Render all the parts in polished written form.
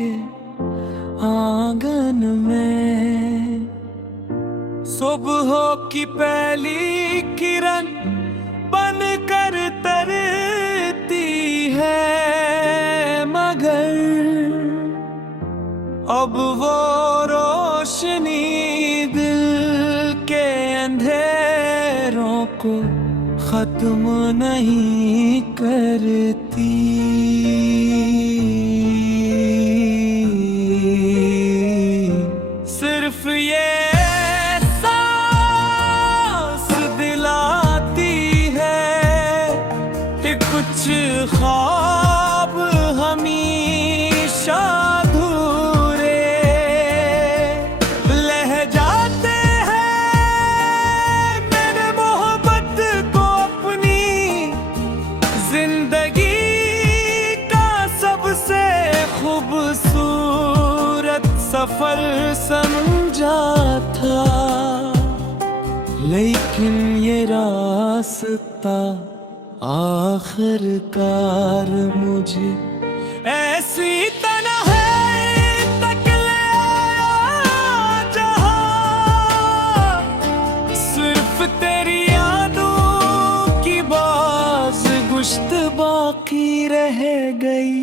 के आंगन में। सुबह की पहली किरण बनकर तरती है, मगर अब वो रोशनी दिल के अंधेरों को खत्म नहीं करती। सिर्फ ये कुछ ख्वाब हमेशा अधूरे लह जाते हैं। मैंने मोहब्बत को अपनी जिंदगी का सबसे खूबसूरत सफर समझा था, लेकिन ये रास्ता आखिरकार मुझे ऐसी तन्हाई तक ले आया जहां सिर्फ तेरी यादों की बाज़ गुश्त बाकी रह गई।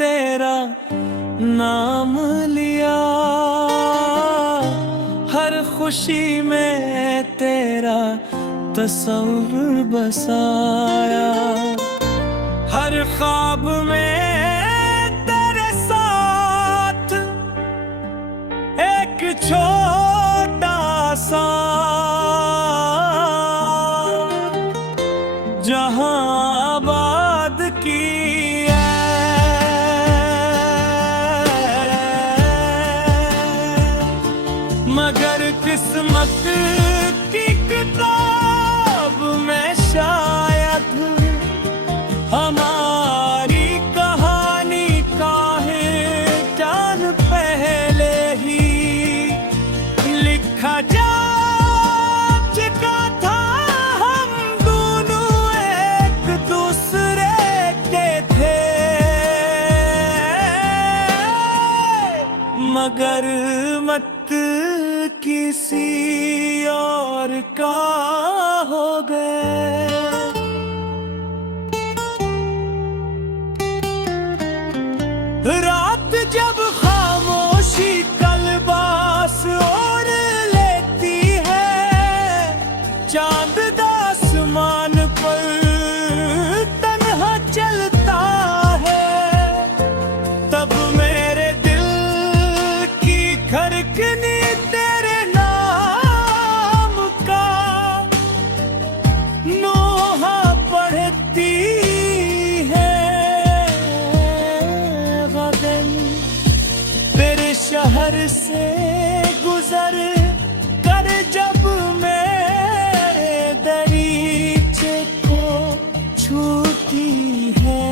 तेरा नाम लिया, हर खुशी में तेरा तस्वीर बसाया, हर ख्वाब में तेरे साथ एक छोटा सा जहां आबाद की। मगर किस्मत की किताब में शायद हमारी कहानी का है जान पहले ही लिखा जा चुका था। हम दोनों एक दूसरे के थे, मगर मत किसी और का हो गए। रात जब खामोशी कलबास ओढ़ लेती है, चांद आसमान पर तन्हा चलता है, तब मेरे दिल की धड़कन शहर से गुजर कर जब मेरे दरीचे को छूती है,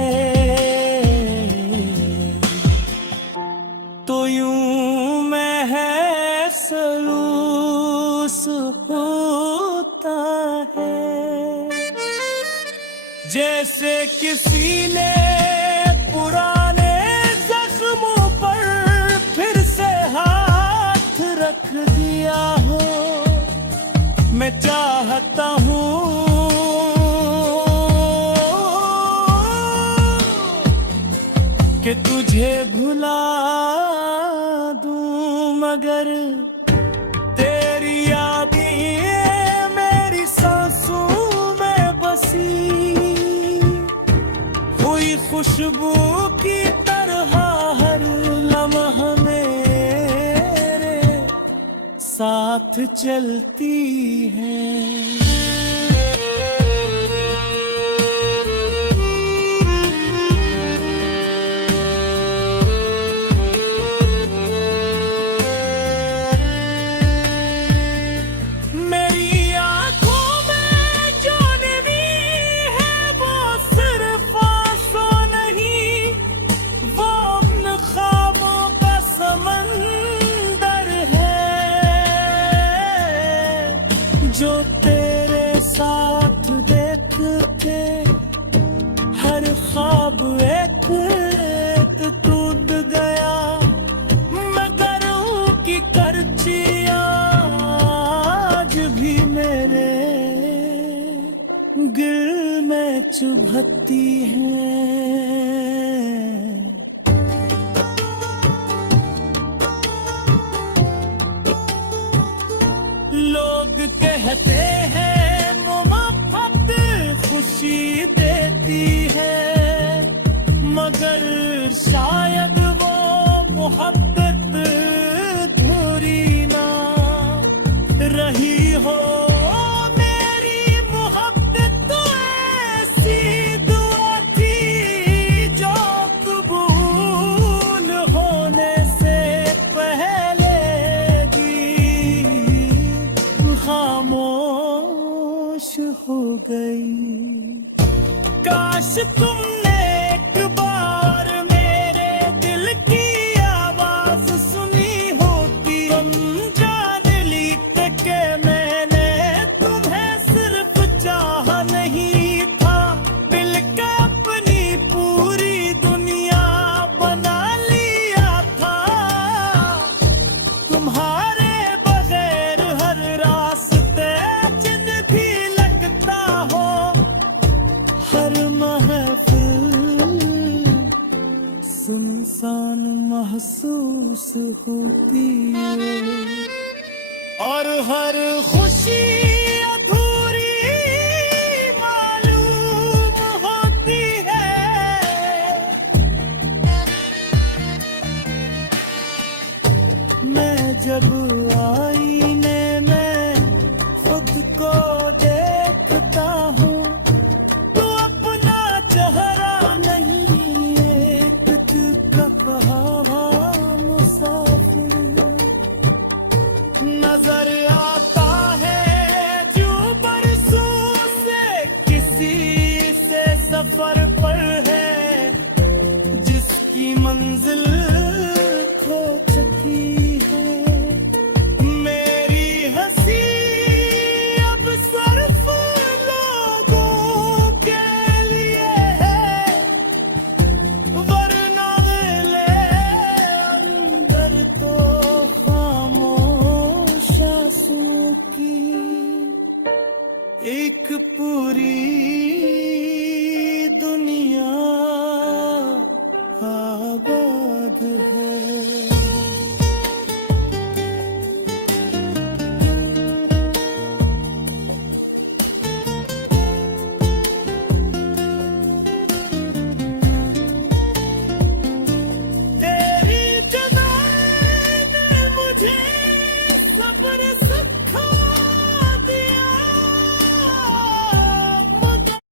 तो यूं महसूस होता है जैसे किसी ने पुराने जख्मों पर फिर से हाथ रख दिया हो। मैं चाहता हूँ कि तुझे भुला दूं, मगर तेरी यादें मेरी सांसों में बसी हुई खुशबू की तरह हर लम्हा मेरे साथ चलती है। चुभती हैं। लोग कहते हैं मोहब्बत खुशी देती है, मगर शायद वो मोहब्बत धूरी ना रही हो। मेरी मोहब्बत तो ऐसी दुआ थी जो कबूल होने से पहले की खामोश हो गई। काश तुमने एक बार मेरे दिल की आवाज सुनी होती, तुम जान लीते कि मैंने तुम्हें सिर्फ चाहा नहीं था, मिलकर अपनी पूरी दुनिया बना लिया था। तुम्हारे बगैर हर रास्ते जिन भी लगता हो, हर महफिल सुनसान महसूस होती है, और हर खुशी अधूरी मालूम होती है। मैं जब आईने में खुद को देखता हूँ, तो अपना चेहरा नहीं एक कहा मुसाफिर नजर आता है, जो बरसों से किसी से सफर पर है, जिसकी मंजिल खो चुकी है। मेरी हंसी अब सिर्फ लोगों के लिए है, वरना ले अंदर तो खामोश आंसुओं की एक पूरी दुनिया आबाद है।